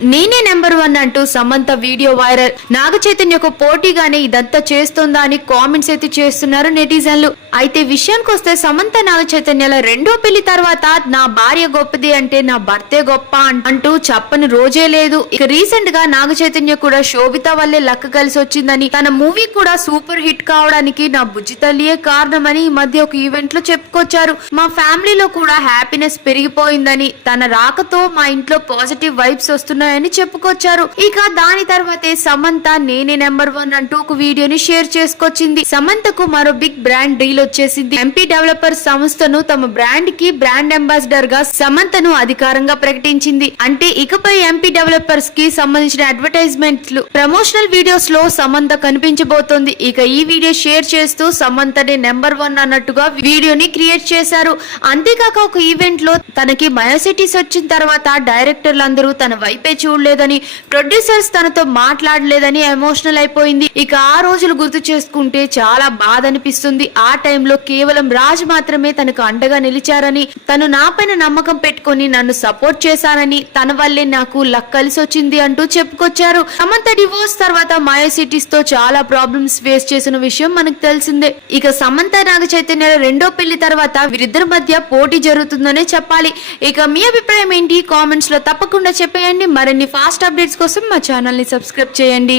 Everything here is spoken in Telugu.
నేనే నెంబర్ 1 అంటూ సమంత వీడియో వైరల్. నాగ చైతన్యకు పోటీగానే ఇదంతా చేస్తుందా అని కామెంట్స్ అయితే చేస్తున్నారు నెటిజన్లు. అయితే విషయానికి వస్తే సమంత నాగ చైతన్యాల రెండో పెళ్లి తర్వాత నా భార్య గొప్పది అంటే నా భర్తే గొప్ప అంటూ చెప్పని రోజే లేదు. ఇక రీసెంట్ గా నాగ చైతన్య కూడా శోభిత వల్లే లక్క కలిసి వచ్చిందని, తన మూవీ కూడా సూపర్ హిట్ కావడానికి నా బుజ్జి తల్లియే కారణమని ఈ మధ్య ఒక ఈవెంట్ లో చెప్పుకొచ్చారు. మా ఫ్యామిలీలో కూడా హ్యాపీనెస్ పెరిగిపోయిందని, తన రాకతో మా ఇంట్లో పాజిటివ్ వైబ్స్ వస్తున్నాయని చెప్పుకొచ్చారు. ఇక దాని తర్వాతే సమంత నేనే నెంబర్ 1 అంటూ ఒక వీడియోని షేర్ చేసుకొచ్చింది. సమంతకు మరో బిగ్ బ్రాండ్ డీల్ వచ్చేసింది. ఎంపీ డెవలపర్ సంస్థను తమ బ్రాండ్ కి బ్రాండ్ అంబాసిడర్ గా సమంతను అధికారంగా ప్రకటించింది. అంటే ఇకపై ఎంపీ డెవలపర్స్ కి సంబంధించిన అడ్వర్టైజ్మెంట్లు, ప్రమోషనల్ వీడియోస్ లో సమంత కనిపించబోతోంది. ఇక ఈ వీడియో షేర్ చేస్తూ సమంతని నెంబర్ 1 అన్నట్టుగా వీడియోని క్రియేట్ చేశారు. అంతేకాక ఒక ఈవెంట్ లో తనకి మయోసిటీస్ వచ్చిన తర్వాత డైరెక్టర్లు అందరూ తన వైపే చూడలేదని, ప్రొడ్యూసర్స్ తనతో మాట్లాడలేదని ఎమోషనల్ అయిపోయింది. ఇక ఆ రోజులు గుర్తు చేసుకుంటే చాలా బాధ అనిపిస్తుంది. ఆ టైంలో కేవలం రాజ్ మాత్రమే తనకు అండగా నిలిచారని, తను నాపైన నమ్మకం పెట్టుకుని నన్ను సపోర్ట్ చేశానని, తన వల్లే నాకు లక్ కలిసి వచ్చింది అంటూ చెప్పుకొచ్చారు. సమంత డివోర్స్ తర్వాత మయోసిటీస్ తో చాలా ప్రాబ్లమ్స్ ఫేస్ చేసిన విషయం మనకు తెలిసిందే. ఇక సమంత నాగ చైతన్య రెండో పెళ్లి తర్వాత వీరిద్దరి మధ్య పోటీ జరుగుతుందనే చెప్పాలి. ఇక మీ అభిప్రాయం ఏంటి? కామెంట్స్ లో తప్పకుండా చెప్పేయండి. మరిన్ని ఫాస్ట్ అప్డేట్స్ కోసం మా ఛానల్ ని సబ్స్క్రైబ్ చేయండి.